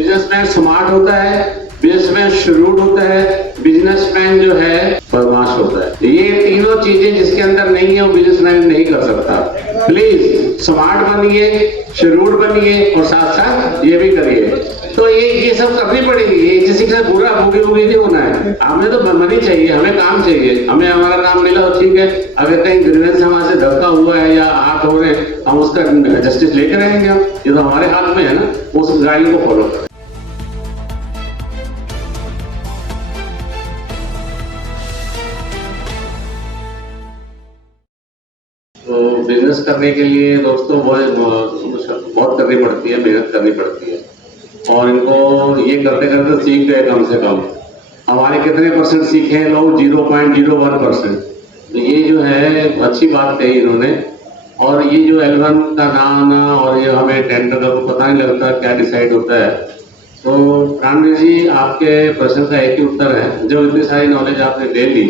Businessman smart होता है, businessman shrewd होता है, बिजनेसमैन जो है बदमाश होता है। ये तीनों चीजें जिसके अंदर नहीं है वो बिजनेसमैन नहीं कर सकता। प्लीज स्मार्ट बनिए, श्रूड बनिए और साथ साथ ये भी करिए। तो ये सब करनी पड़ेगी। ये किसी के साथ बुरा भूगी नहीं होना है। हमें तो मनी चाहिए, हमें काम चाहिए, हमें हमारा काम मिला तो ठीक है। अगर कहीं ग्रीवेंस हमारे से धक्का हुआ है या हाथ हो रहे हैं, हम उसका जस्टिस लेके रहेंगे। हम ये तो हमारे हाथ में है ना, उस गाइड को फॉलो करें। तो बिजनेस करने के लिए दोस्तों बहुत करनी पड़ती है, मेहनत करनी पड़ती है। और इनको ये करते करते सीख गए कम से कम। हमारे कितने परसेंट सीखे हैं लोग? 0.01%। तो ये जो है अच्छी बात कही इन्होंने। और ये जो L1 का नाम और ये हमें टेंडर का पता नहीं लगता क्या डिसाइड होता है। तो प्राणवीर जी, आपके प्रश्न का एक ही उत्तर है। जब इतनी सारी नॉलेज आपने ले ली,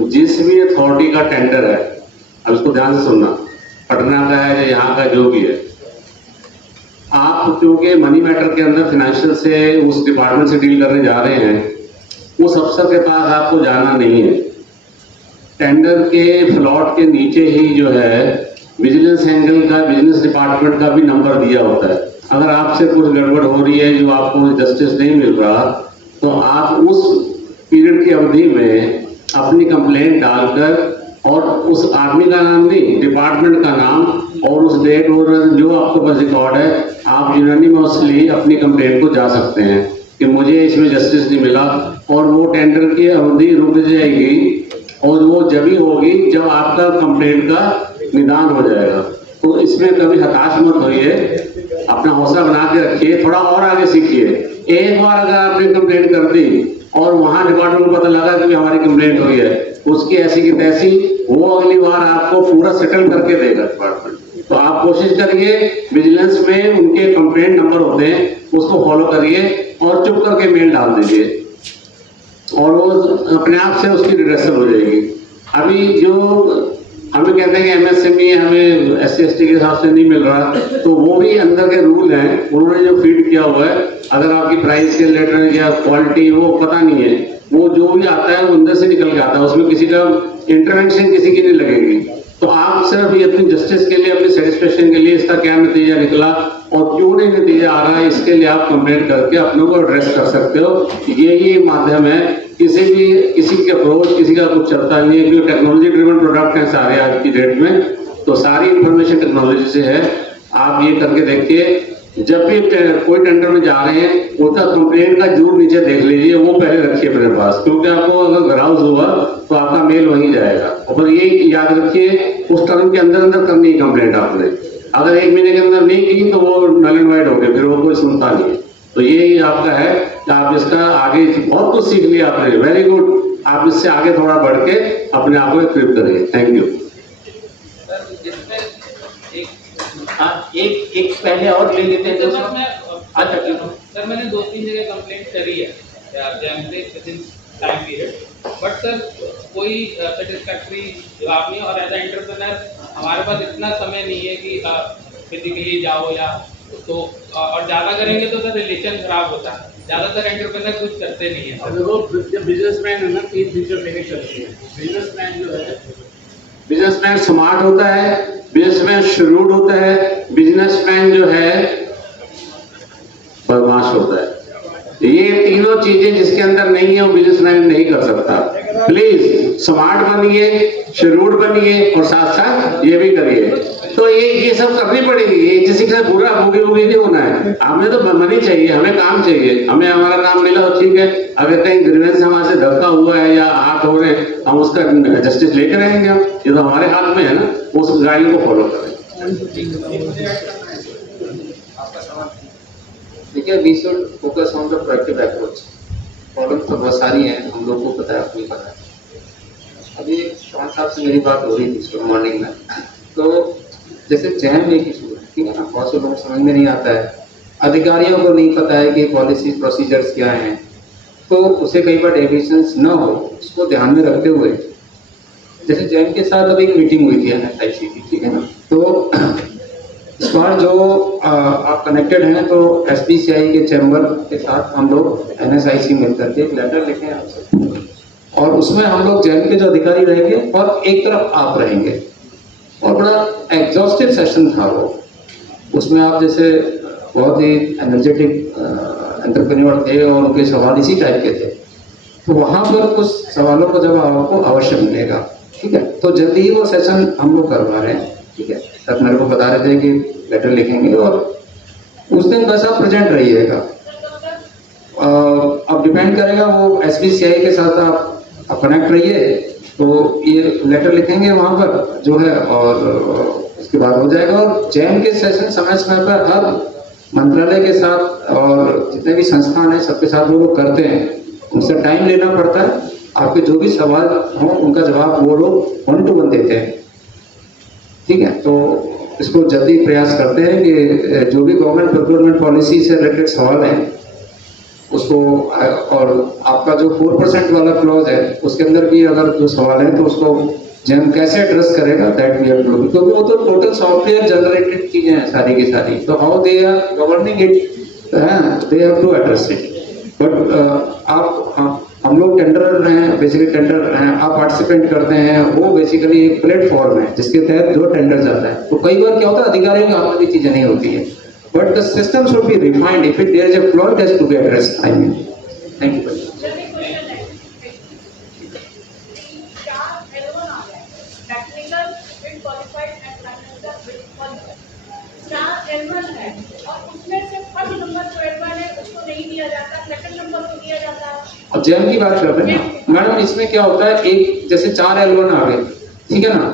जिस भी अथॉरिटी का टेंडर है, अब इसको ध्यान से सुनना, पटना का है या यहाँ का जो भी है, आप क्योंकि मनी मैटर के अंदर फाइनेंशियल से उस डिपार्टमेंट से डील करने जा रहे हैं, उस अफसर के पास आपको जाना नहीं है। टेंडर के प्लॉट के नीचे ही जो है विजिलेंस एंगल का, बिजनेस डिपार्टमेंट का भी नंबर दिया होता है। अगर आपसे कुछ गड़बड़ हो रही है, जो आपको जस्टिस नहीं मिल रहा, तो आप उस पीरियड की अवधि में अपनी कंप्लेंट डालकर, और उस आदमी का नाम नहीं, डिपार्टमेंट का नाम और उस डेट और जो आपके पास रिकॉर्ड है, आप यूनानिमसली अपनी कंप्लेंट को जा सकते हैं कि मुझे इसमें जस्टिस नहीं मिला। और वो टेंडर की अवधि रुक जाएगी, और वो जब ही होगी जब आपका कंप्लेंट का निदान हो जाएगा। तो इसमें कभी हताश मत होइए, अपना हौसला बना के रखिए, थोड़ा और आगे सीखिए। एक बार अगर आपने कंप्लेंट कर दी और वहां डिपार्टमेंट को पता लगा कि हमारी कंप्लेंट हुई है, उसकी ऐसी की तैसी वो अगली बार आपको पूरा सेटल करके देगा डिपार्टमेंट। तो आप कोशिश करिए, विजिलेंस में उनके कंप्लेंट नंबर होते हैं, उसको फॉलो करिए और चुप करके मेल डाल दीजिए, और वो अपने आप से उसकी रिड्रेसल हो जाएगी। अभी जो हमें कहते हैं कि MSME हमें SC/ST के हिसाब से नहीं मिल रहा, तो वो भी अंदर के रूल हैं, उन्होंने जो फीड किया हुआ है। अगर आपकी प्राइस के रिलेटेड या क्वालिटी वो पता नहीं है, वो जो भी आता है वो अंदर से निकल के आता है, उसमें किसी का इंटरवेंशन किसी की नहीं लगेगी। तो आप सिर्फ ये अपनी जस्टिस के लिए, अपनी सेटिस्फेक्शन के लिए इसका क्या नतीजा निकला और क्यों नहीं नतीजा आ रहा है, इसके लिए आप कंप्लेंट करके अपनों को एड्रेस कर सकते हो। यही माध्यम है। किसी के अप्रोच, किसी का कुछ चलता नहीं है, क्योंकि टेक्नोलॉजी ड्रिवन प्रोडक्ट है सारे आज की डेट में, तो सारी इंफॉर्मेशन टेक्नोलॉजी से है। आप ये करके देखिए, जब भी कोई टेंडर में जा रहे हैं, उसका कंप्लेंट का जरूर नीचे देख लीजिए, वो पहले रखिए अपने पास, क्योंकि आपको अगर ग्राउज हुआ तो आपका मेल वहीं जाएगा। और ये याद रखिए, उस टर्म के अंदर अंदर करनी है कंप्लेंट आपने। अगर 1 महीने के अंदर नहीं की तो वो नल एंड वाइड हो गया, फिर वो कोई सुनता नहीं है। तो ये आपका है कि आप इसका आगे बहुत कुछ सीख लिया आपने, वेरी गुड। आप इससे आगे थोड़ा बढ़ के अपने आप को इक्विप करिए। Thank you. एक पहले और ले लेते हैं। अच्छा सर, मैंने 2-3 जगह कंप्लेंट करी है टाइम पीरियड, बट सर कोई सेटिस्फैक्टरी जवाब नहीं। और एज ए एंटरप्रेन्योर हमारे पास इतना समय नहीं है कि फिजिकली जाओ या तो, और ज़्यादा करेंगे तो सर रिलेशन खराब होता है। ज़्यादातर एंटरप्रेन्योर कुछ करते नहीं है। जब बिजनेसमैन है ना, 3 फीचर लेके चलती है। बिजनेसमैन जो है, बिजनेसमैन स्मार्ट होता है, बिजनेसमैन श्रूड होता है, बिजनेसमैन जो है बदमाश होता है। ये तीनों चीजें जिसके अंदर नहीं है वो बिजनेसमैन नहीं कर सकता। प्लीज स्मार्ट बनिए, श्रूड बनिए और साथ साथ ये भी करिए। तो ये सब करनी पड़ेगी। ये किसी के साथ बुरा भूगी नहीं होना है। हमें तो मनी चाहिए, हमें काम चाहिए, हमें हमारा काम मिला तो ठीक है। अगर कहीं ग्रीवेंस हमारे से धक्का हुआ है या हाथ हो रहे हैं, हम उसका जस्टिस लेके रहेंगे। हम ये तो हमारे हाथ में है ना, उस गाइड को फॉलो करें। देखिए, we should focus on the proactive approach. Problem तो बहुत सारी हैं, हम लोग को पता है, आपको पता है। अभी चौहान साहब से मेरी बात हो रही थी सुबह मॉर्निंग में, तो जैसे जैम एक इशू है, ठीक है ना, बहुत से लोगों को समझ में नहीं आता है, अधिकारियों को नहीं पता है कि पॉलिसी प्रोसीजर्स क्या हैं, तो उसे कई बार डेविएशंस न हो, उसको ध्यान में रखते हुए, जैसे जैम के साथ अब एक मीटिंग हुई थी NFIC की, ठीक है ना, तो इस बार जो आप कनेक्टेड हैं तो SBCI के चैम्बर के साथ हम लोग NSIC मिलकर के एक लेटर लिखे हैं आपसे, और उसमें हम लोग जैम के जो अधिकारी रहेंगे और एक तरफ आप रहेंगे, और बड़ा एग्जॉस्टिव सेशन था वो। उसमें आप जैसे बहुत ही एनर्जेटिक एंटरप्रेन्योर थे और उनके सवाल इसी टाइप के थे, तो वहाँ पर कुछ सवालों का जवाब आपको अवश्य मिलेगा, ठीक है। तो जल्दी ही वो सेशन हम लोग करवा रहे हैं, ठीक है। तब मेरे को बता रहे थे कि लेटर लिखेंगे और उस दिन बस आप प्रेजेंट रहिएगा। अब डिपेंड करेगा वो SBCI के साथ आप कनेक्ट रहिए, तो ये लेटर लिखेंगे वहाँ पर जो है, और उसके बाद हो जाएगा। और जैम के सेशन समय समय पर हर मंत्रालय के साथ और जितने भी संस्थान हैं सबके साथ वो लोग करते हैं, उनसे टाइम लेना पड़ता है। आपके जो भी सवाल हों उनका जवाब वो लोग 1 to 1 देते हैं, ठीक है। तो इसको जल्दी प्रयास करते हैं कि जो भी गवर्नमेंट प्रोक्योरमेंट पॉलिसी से रिलेटेड सवाल हैं उसको, और आपका जो 4% वाला क्लॉज है उसके अंदर भी अगर जो सवाल है तो उसको जैम कैसे एड्रेस करेगा, that we have to do, क्योंकि वो तो टोटल सॉफ्टवेयर जनरेटेड चीजें हैं सारी की सारी। तो how they are governing it, they have to address it. But आप हम लोग टेंडर हैं, बेसिकली टेंडर हैं, आप पार्टिसिपेंट करते हैं, वो बेसिकली एक प्लेटफॉर्म है जिसके तहत जो टेंडर जाता है। तो कई बार क्या होता है अधिकारियों के हाथ में चीजें नहीं होती है, but the system should be refined, if it there is a flaw it has to be addressed. I mean, thank you. अब जैम की बात कर रहे हैं ना मैडम, इसमें क्या होता है, एक जैसे 4 L1 आ गए, ठीक है ना।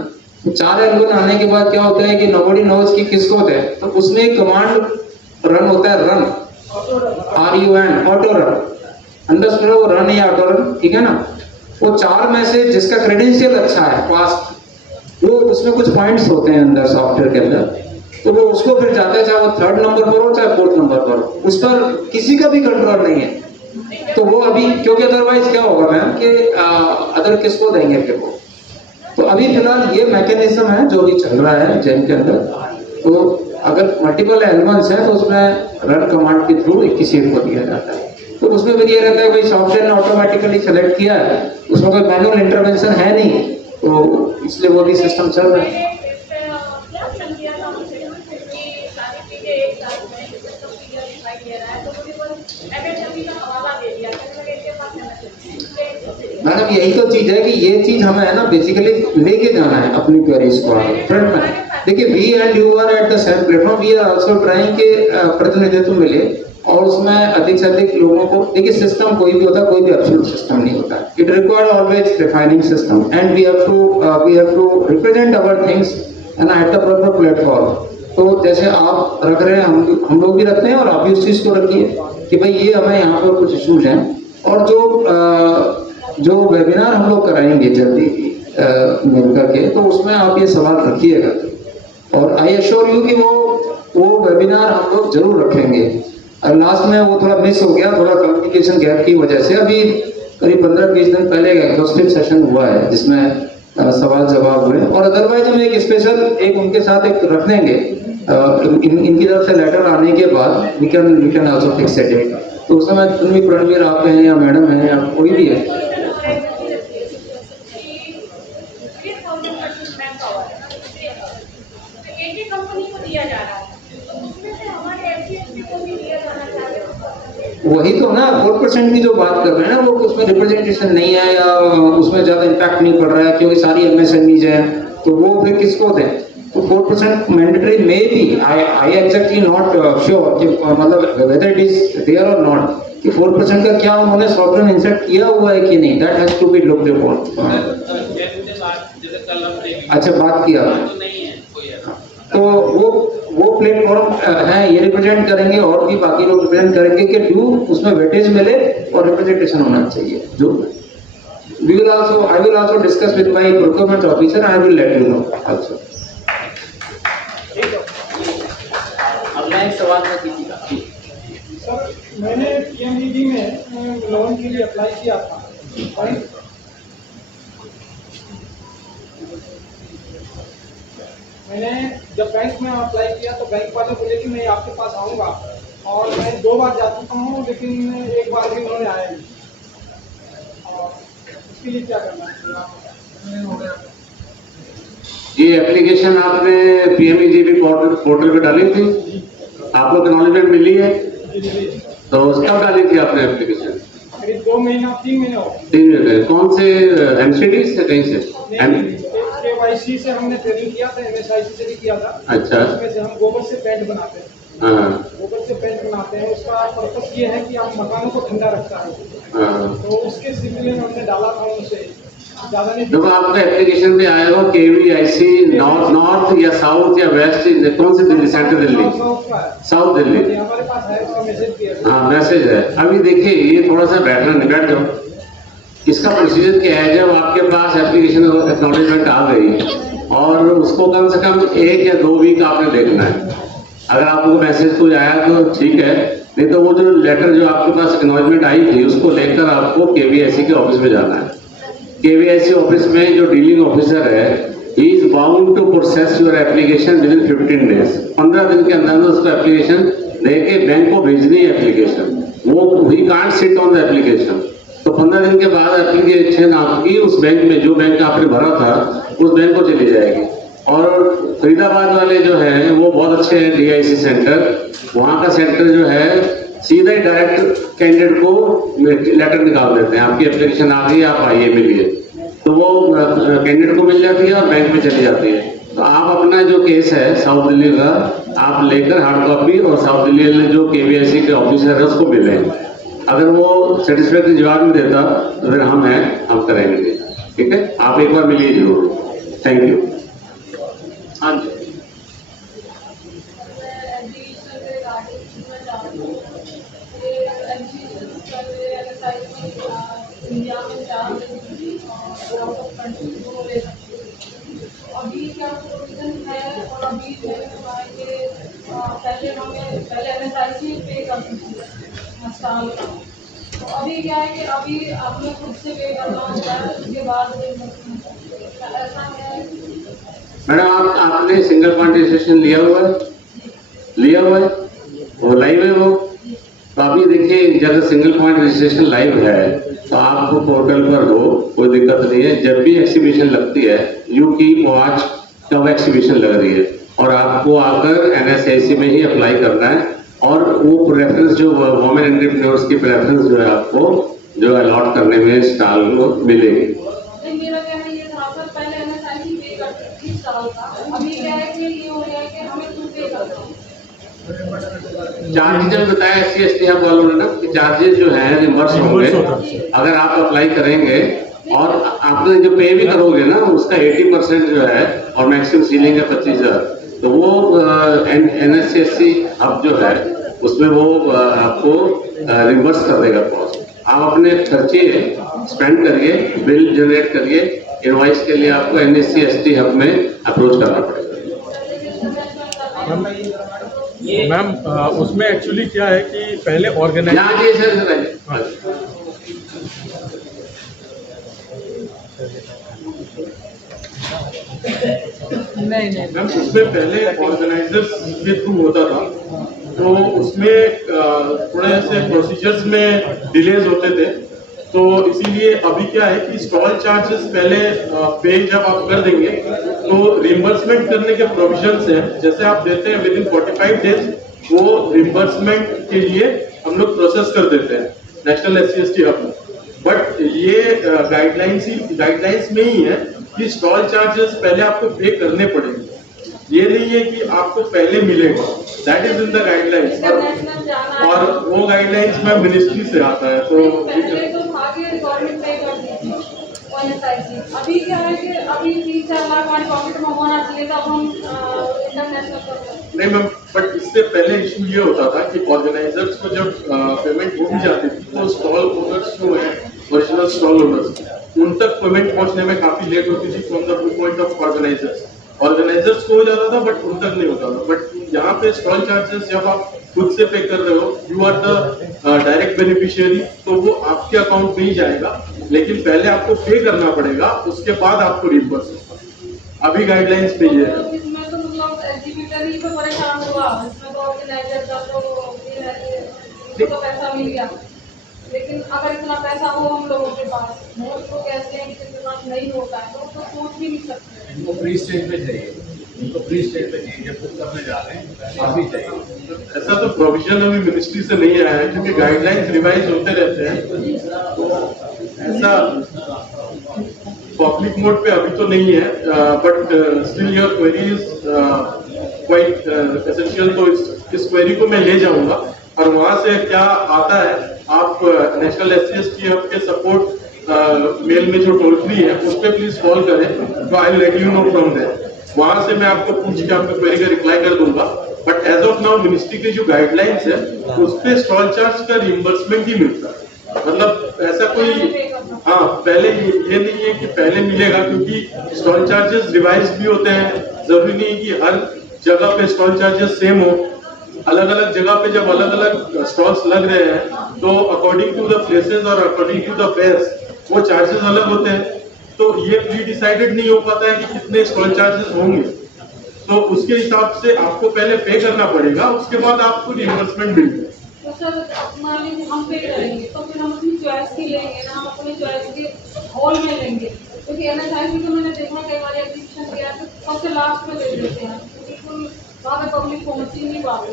तो 4 L1 आने के बाद क्या होता है कि नोबडी नोज की किसको होता है, तो उसमें एक कमांड रन होता है, run RUN, auto run. Understand, वो रन या ऑटो रन, ठीक है ना। वो 4 में से जिसका क्रेडेंशियल अच्छा है, फास्ट, वो उसमें कुछ पॉइंट्स होते हैं अंदर सॉफ्टवेयर के अंदर, तो वो उसको फिर जाता है, चाहे वो 3rd नंबर पर हो चाहे 4th नंबर पर हो, उस पर किसी का भी कंट्रोल नहीं है। तो वो अभी, क्योंकि अदरवाइज क्या होगा मैम कि अदर किसको देंगे फिर वो। तो अभी फिलहाल ये मैकेनिज्म है जो भी चल रहा है जैम के अंदर। तो अगर मल्टीपल एलिमेंट्स हैं तो उसमें रन कमांड के थ्रू एक ही सीट को दिया जाता है। तो उसमें फिर ये रहता है भाई सॉफ्टवेयर ने ऑटोमेटिकली सेलेक्ट किया है, उसमें कोई मैनुअल इंटरवेंशन है नहीं, तो इसलिए वो भी सिस्टम चल रहा है। मैडम यही तो चीज है कि ये चीज हमें है ना बेसिकली लेके जाना है अपनी क्वेरीज को आगे फ्रंट में। देखिए we and you are at the same platform, we are also trying के प्रतिनिधित्व मिले और उसमें अधिक से अधिक लोगों को। देखिए सिस्टम कोई भी होता है, कोई भी एब्सोल्यूट सिस्टम नहीं होता, it required always defining system and we have to represent our things and at the proper platform. तो जैसे आप रख रहे हैं, हम लोग भी रखते हैं और आप भी उस चीज को रखिए कि भाई ये हमें यहाँ पर कुछ इश्यूज हैं, और जो वेबिनार हम लोग कराएंगे जल्दी मिल करके, तो उसमें आप ये सवाल रखिएगा और आई एश्योर यू कि वो वेबिनार हम लोग जरूर रखेंगे। और लास्ट में वो थोड़ा मिस हो गया, थोड़ा कम्युनिकेशन गैप की वजह से। अभी करीब 15-20 दिन पहले एक एग्जॉस्टिव सेशन हुआ है जिसमें सवाल जवाब हुए, और अदरवाइज हम एक स्पेशल एक उनके साथ एक रख देंगे इनकी तरफ से लेटर आने के बाद। We can also fix a date. तो उस समय तुम भी प्रणवीर आप हैं या मैडम हैं या कोई भी है, वही तो ना 4% की जो बात कर रहे हैं ना, वो उसमें रिप्रेजेंटेशन नहीं है या उसमें ज्यादा इम्पैक्ट नहीं पड़ रहा है क्योंकि सारी MSMEs हैं, तो वो फिर किसको दें। तो 4% मैंडेटरी में भी आई एग्जैक्टली नॉट श्योर कि मतलब वेदर इट इज देयर और नॉट, कि 4% का क्या उन्होंने सॉफ्टवेयर इंसर्ट किया हुआ है कि नहीं, that has to be looked upon. अच्छा बात किया तो वो प्लेटफॉर्म है, ये रिप्रेजेंट करेंगे और भी बाकी लोग रिप्रेजेंट करेंगे कि ड्यू उसमें वेटेज मिले और रिप्रेजेंटेशन होना चाहिए। जो I will also discuss with my procurement officer, I will let you know also. अगला एक सवाल मैं किसी का। सर मैंने PMDD में लोन के लिए अप्लाई किया था, मैंने जब बैंक में अप्लाई किया तो बैंक वाले बोले कि मैं आपके पास आऊँगा, और मैं 2 बार जा चुका हूँ, लेकिन एक बार भी उन्होंने आया नहीं। और इसके लिए क्या करना है? ये एप्लीकेशन आपने PMEGP पोर्टल पे डाली थी, आपको एक्नॉलेजमेंट मिली है? तो कब डाली थी आपने एप्लीकेशन? करीब 2 महीना 3 महीने हो गए। 3 महीने। कौन से MCD से, कहीं से? KYC से हमने ट्रेनिंग किया था, MSIC से भी किया था। अच्छा। उसमें से हम गोबर से पेंट बनाते हैं। हाँ गोबर से पेंट बनाते हैं, उसका पर्पस ये है कि हम मकानों को ठंडा रखता है। हाँ। तो उसके सिलसिले में हमने डाला था उनसे, ज़्यादा नहीं। देखो आपका एप्लीकेशन में आएगा KVIC नॉर्थ या साउथ या वेस्ट, कौन सी दिल्ली? Central Delhi, south Delhi. हमारे पास है, उसका मैसेज भी है। हाँ मैसेज है। अभी देखिए ये थोड़ा सा बैठ जाओ। इसका प्रोसीजर क्या है, जब आपके पास एप्लीकेशन एक्नॉलेजमेंट आ गई और उसको कम से कम 1 या 2 वीक आपने देखना है। अगर आपको मैसेज कोई आया तो ठीक है, नहीं तो वो जो लेटर जो आपके पास एक्नॉलेजमेंट आई थी उसको लेकर आपको KVIC के ऑफिस में जाना है। KVIC ऑफिस में जो डीलिंग ऑफिसर है, he is bound to process your application within 15 days. 15 दिन के अंदर उसको एप्लीकेशन लेके बैंक को भेजनी है एप्लीकेशन। वो he can't sit on the application. तो 15 दिन के बाद एप्लीकेशन आपकी उस बैंक में, जो बैंक आपने भरा था उस बैंक को चली जाएगी। और फरीदाबाद वाले जो हैं वो बहुत अच्छे हैं, DIC सेंटर, वहाँ का सेंटर जो है सीधा ही डायरेक्ट कैंडिडेट को लेटर निकाल देते हैं, आपकी एप्लीकेशन आ गई, आप आइए मिलिए। तो वो कैंडिडेट को मिल जाती है और बैंक में चली जाती है। तो आप अपना जो केस है साउथ दिल्ली का, आप लेकर हार्ड कॉपी और साउथ दिल्ली में जो KVIC के ऑफिसर है उसको मिलें। अगर वो सेटिस्फैक्ट्री जवाब नहीं देता तो फिर हम करेंगे। ठीक है, आप एक बार मिलिए जरूर। Thank you. हाँ जी। अभी क्या प्रोविजन है, और अभी पहले MSIC पे करती थी साल का, तो अभी क्या है कि अभी आपने खुद से पे करना होता है, उसके बाद ऐसा है। मैडम आपने सिंगल पॉइंट रजिस्ट्रेशन लिया हुआ है? वो लाइव है वो? तो अभी देखिए जब सिंगल पॉइंट रजिस्ट्रेशन लाइव है तो आपको पोर्टल पर हो, कोई दिक्कत नहीं है। जब भी एग्जीबिशन लगती है यू कीप वॉच कब एग्जीबिशन लग रही है, और आपको आकर NSIC में ही अप्लाई करना है। और वो प्रेफरेंस जो वुमेन एंटरप्रेन्योर्स की प्रेफरेंस जो है आपको जो अलॉट करने में स्टॉल मिलेगी। मेरा कहना ये था सर, पहले MSIC पे करती थी साल का, अभी क्या है कि ये हो गया है कि हमें खुद पे करना है। चार्जेज जब बताया SC/ST हब वालों ने ना कि चार्जेस जो है रिम्बर्स होंगे अगर आप अप्लाई करेंगे, और आपने जो पे भी करोगे ना उसका 80% जो है, और मैक्सिमम सीलिंग है 25,000, तो वो NSC/SC हब जो है उसमें वो आपको रिम्बर्स कर देगा कॉस्ट। आप अपने खर्चे स्पेंड करिए, बिल जनरेट करिए, इनवॉइस के लिए आपको NSC/ST हब में अप्रोच करना पड़ेगा। मैम उसमें एक्चुअली क्या है कि पहले ऑर्गेनाइज मैम उसमें पहले ऑर्गेनाइजर्स के थ्रू होता था, तो उसमें थोड़े से प्रोसीजर्स में डिलेज होते थे। तो इसीलिए अभी क्या है कि स्टॉल चार्जेस पहले पे जब आप कर देंगे तो रिम्बर्समेंट करने के प्रोविजंस हैं। जैसे आप देते हैं विद इन 45 डेज, वो रिम्बर्समेंट के लिए हम लोग प्रोसेस कर देते हैं नेशनल SC/ST हब में। बट ये गाइडलाइंस में ही है कि स्टॉल चार्जेस पहले आपको पे करने पड़ेंगे, ये नहीं है कि आपको पहले मिलेगा। That is in the guidelines, और वो गाइडलाइंस में मिनिस्ट्री से आता है। तो पहले तो था कि गवर्नमेंट पे कर दी थी NSIC, अभी क्या है कि अभी 3-4 लाख हमारी पॉकेट में होना चाहिए, तब हम इंटरनेशनल कर। नहीं मैम, बट इससे पहले इशू ये होता था कि ऑर्गेनाइजर्स को जब पेमेंट हो भी जाती थी तो स्टॉल ओनर्स जो है, ओरिजिनल स्टॉल ओनर्स, उन तक पेमेंट पहुंचने में काफी लेट होती थी from the viewpoint of organizers को हो जाता था बट उन तक नहीं होता था। बट यहाँ पे स्टॉल चार्जेस जब आप खुद से पे कर रहे हो, you are the direct beneficiary, तो वो आपके अकाउंट में ही जाएगा, लेकिन पहले आपको पे करना पड़ेगा, उसके बाद आपको रिम्बर्स होगा। अभी गाइडलाइंस पे ये है। इसमें तो पे परेशान हुआ, इसमें तो ऑर्गेनाइजर का तो पैसा मिल गया, लेकिन अगर इतना पैसा हो हम लोगों के पास, बहुत लोग ऐसे हैं कि जिनके पास नहीं होता है, तो सोच भी नहीं सकते। इनको फ्री स्टेज पे चाहिए, इनको फ्री स्टेज पे चाहिए, जब खुद करने जा रहे हैं अभी चाहिए। ऐसा तो प्रोविजन अभी मिनिस्ट्री से नहीं आया है, क्योंकि गाइडलाइंस रिवाइज होते रहते हैं, तो ऐसा पब्लिक मोड पे अभी तो नहीं है, but still your query is quite essential. तो इस क्वेरी को मैं ले जाऊंगा और वहां से क्या आता है, आप नेशनल SC/ST हब के सपोर्ट मेल में जो टोल फ्री है उस पर प्लीज कॉल करें, तो I let you know from there. वहां से मैं आपको पूछ के आपको क्वेरी का रिप्लाई कर दूंगा। But as of now ministry की जो गाइडलाइंस है उस पे स्टॉल चार्ज का रिइंबर्समेंट ही मिलता है, मतलब ऐसा कोई, हाँ पहले ये नहीं है कि पहले मिलेगा, क्योंकि स्टॉल चार्जेस रिवाइज भी होते हैं। जरूरी नहीं है कि हर जगह पे स्टॉल चार्जेस सेम हो, अलग अलग जगह पे जब अलग अलग स्टॉल्स लग रहे हैं तो अकॉर्डिंग टू द प्लेसेस और अकॉर्डिंग टू द फेयर्स वो चार्जेस अलग होते हैं। तो ये प्री डिसाइडेड नहीं हो पाता है कि कितने स्टॉल चार्जेस होंगे, तो उसके हिसाब से आपको पहले पे करना पड़ेगा, उसके बाद आपको रिइंबर्समेंट मिलेगा। तो सर मान लीजिए हम पे करेंगे तो फिर हम अपनी चॉइस की लेंगे ना, हम अपनी चॉइस के हॉल में लेंगे, क्योंकि NSIC को मैंने देखा कई बार एग्जीबिशन गया तो सबसे लास्ट में ले लेते हैं, बिल्कुल वहाँ पे पब्लिक पहुँच ही नहीं पाती।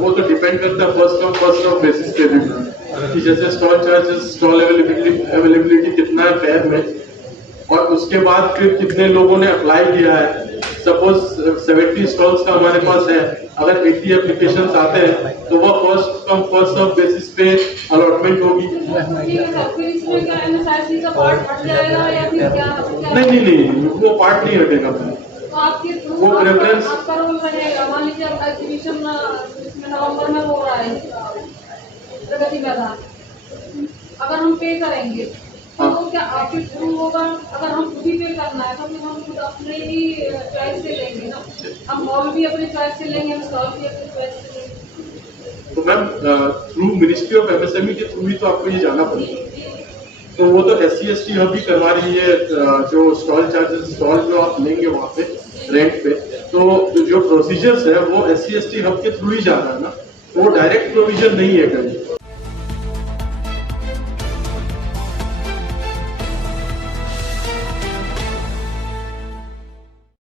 वो तो डिपेंड करता है फर्स्ट कम बेसिस पे भी, कि जैसे स्टॉल चार्जेस, स्टॉल अवेलेबिलिटी कितना है फेयर में, और उसके बाद फिर कितने लोगों ने अप्लाई किया है। सपोज 70 स्टॉल्स का हमारे पास है, अगर 80 एप्लीकेशंस आते हैं तो वो first come first serve basis पे अलॉटमेंट होगी। ठीक है सर, फिर इसमें क्या NSIC का पार्ट हट जाएगा या फिर क्या? नहीं, वो पार्ट नहीं हटेगा। तो आपके थ्रू वो प्रेफरेंस आपका रोल रहेगा। मान लीजिए अब एग्जीबिशन इसमें नवंबर में हो रहा है प्रगति मैदान, अगर हम पे करेंगे तो क्या आपके थ्रू होगा? अगर हम खुद ही पे करना है तो फिर हम खुद अपने ही चॉइस से लेंगे ना, हम हॉल भी अपनी चॉइस से लेंगे, हम स्टॉल भी अपनी चॉइस से लेंगे। तो ma'am through ministry of MSME के थ्रू ही तो आपको ये जाना पड़ेगा, तो वो तो SC/ST हब भी करवा रही है, जो स्टॉल चार्जेस, स्टॉल जो आप लेंगे वहाँ पे रेंट पे, तो जो प्रोसीजर्स है वो SC/ST हब के थ्रू ही जाना है ना, तो वो डायरेक्ट प्रोविजन नहीं है कहीं।